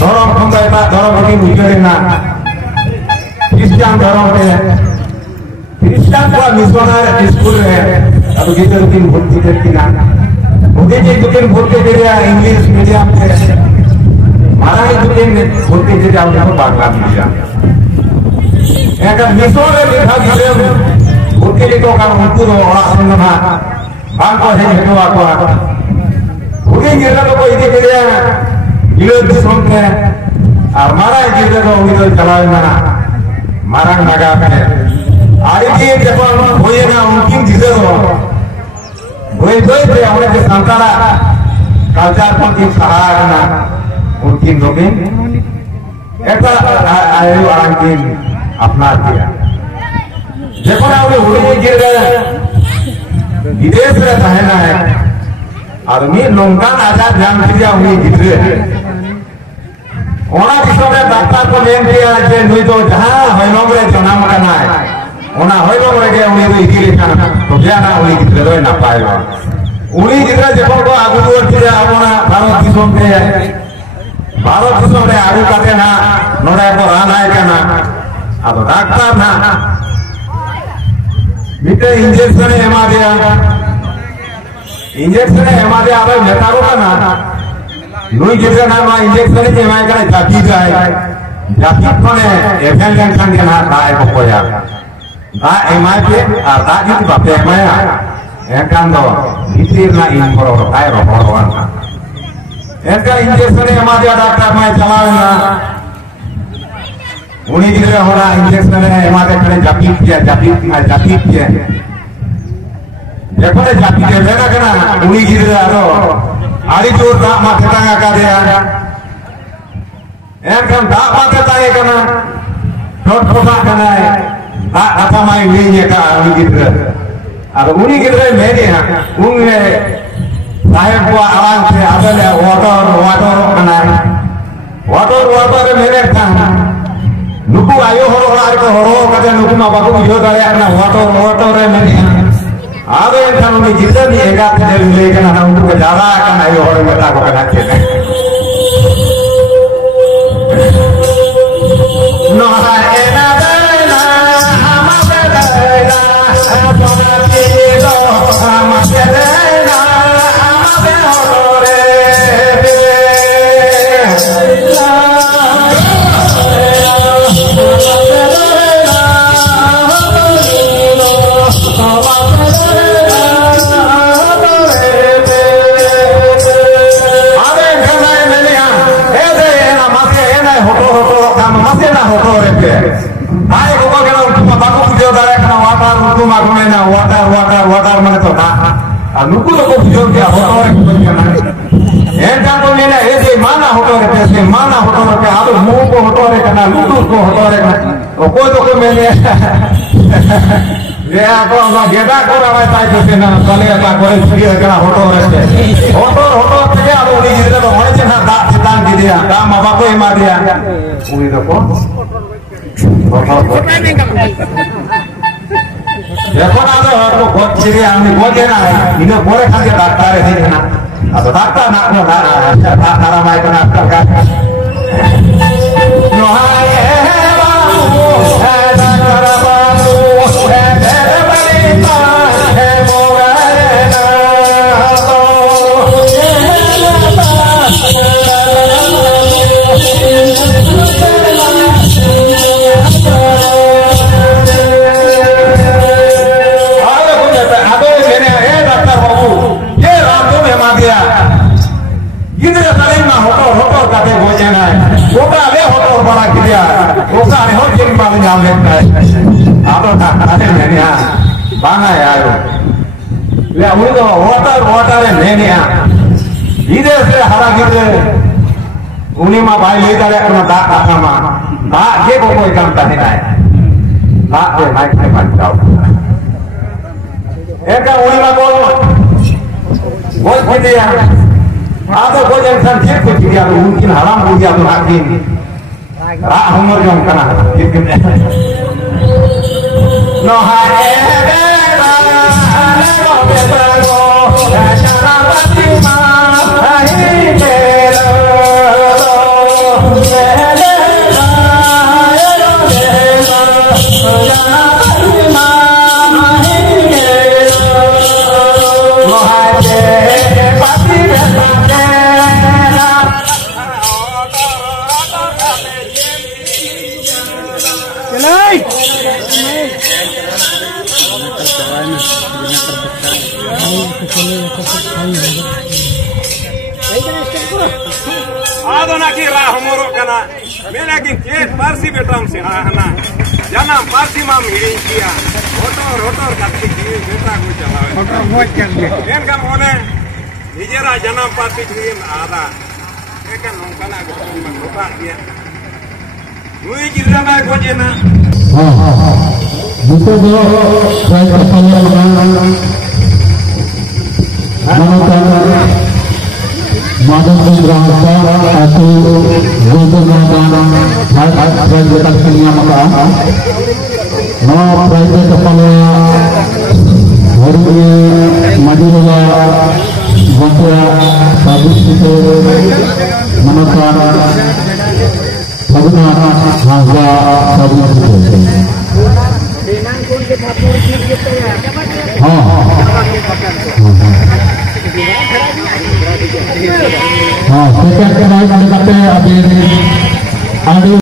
धर्म खंबा धर्म की उजड़ना क्रिश्चियन धर्म पे क्रिश्चियन को मिशनर स्कूल रे अब गिदर दिन भर्ती करती ना मुझे जे दिन भर्ती करे इंग्लिश मीडियम पे मारा के दिन भर्ती करे हम बांग्ला मीडियम एक मिशनर लिखा गिदर भर्ती ले तो का उनको आसना बांग को है हेटवा को उन्हीं गिदर को इधर करे गिदर दिसम पे और मारा गिदर को उधर चलाए ना मारंग लगा के आगे जब होए ना उनकी गिदर वही पे हमने जो संतारा कल्चर पर की सहारा ना उनकी नोमी ऐसा आयु आंकिन अपना दिया जब ना उन्हें उन्हीं गिदर विदेश में रहना है आदमी लोंकान आजाद जान दिया उन्हीं गिदर ओना किसने डॉक्टर को लेन दिया जे नुई तो जहां होइलोग रे जन्म करना है ओना होइलोग रे उनी तो इदी लेखा तो जाना उनी गिदरे ना पाएगा उनी गिदरे जब को आगु तो आबोना भारत दिसम पे आगु काटे ना नोडा को राना है ना अब डॉक्टर ना मिटे इंजेक्शन एमा दिया अब मेटारो का ना नुई गिदरे ना मा इंजेक्शन के एमा का जाती जाए जाती कोने एफएल के ना दाए को कोया दा एमा पे आ दा जी बापे एमा एकान दो भीतर ना इन करो काय रोहरवान एका इंजेक्शन एमा दिया डॉक्टर में चलावेना उनी गिदरे होला इंजेक्शन एमा दे करे जाती किया जखने जाती के लेना कना उनी गिदरे आरो आड़ी जोर दा माथे टांगा का दिया एनकन दा माथे टांगे कना ठोट ठोटा कना दा apa mai linya ka uनी गिदरे और उनी गिदरे मेरे उनने साहेब को आराम से आबले वाटर कना वाटर मेरे था नुकु आयो हरो को हरो कदे नुकु मा बाकु यो दाया कना वाटर मेरे आवे एनकन उनी गिदरे नि एगा थे ले कना उनको ज्यादा कना यो हरो मता को कना थे नो एना water mana tu tak, nuku tu kau dia hotor itu macam mana? Entah tu ni lah, ini mana hotor itu, mana hotor itu, ada muka hotor itu, kena nuku tu hotor itu, kau tu kau mana? Dia aku orang geda kau ramai tay tu sih, nak kali apa kau sendiri kena hotor itu, hotor tu dia ada uli jadi tu, orang cina tak citang dia, tak apa kau emak dia, uli tu kau, এখন আরো বহুত ছেড়ে আমি বলে না ইনো পরে খাতে doctor এসে না আর ডাক্তার না কোনো ডাক্তার আমায় কোন ডাক্তার কাছে নহায় বাবু ডাক্তার বাবু তেরে বলি মা হে মোরে না bana ya le uno water ne ya ide se hara gide uni ma bhai le dare kana da ka ma da ke ko koi kam ta hai da ke mai ke ban jao eka uni ma ko gide ya ado ko insan je ko dia mungkin haram ho gaya to hakim ra humor jam kana no hai आदो ना की राह मोरो कना मेना की चेत पारसी बेटाम से हाना जाना पारसी माम हिड़ी किया रोटर कत्ती की बेटा को चलावे रोटर मोज कर ले एन का मोने निजेरा जन्म पारसी की आदा एका नोंकना गोटन में रोटा किया नुई जिल्ला में गोजेना हां बुतो दो ट्राई करता है माधव चंद्र atau gubernur private punya maka no private kepala hari Madura Batua Sabus itu menekan Sabuna Hazza Sabuna itu sekian kali ada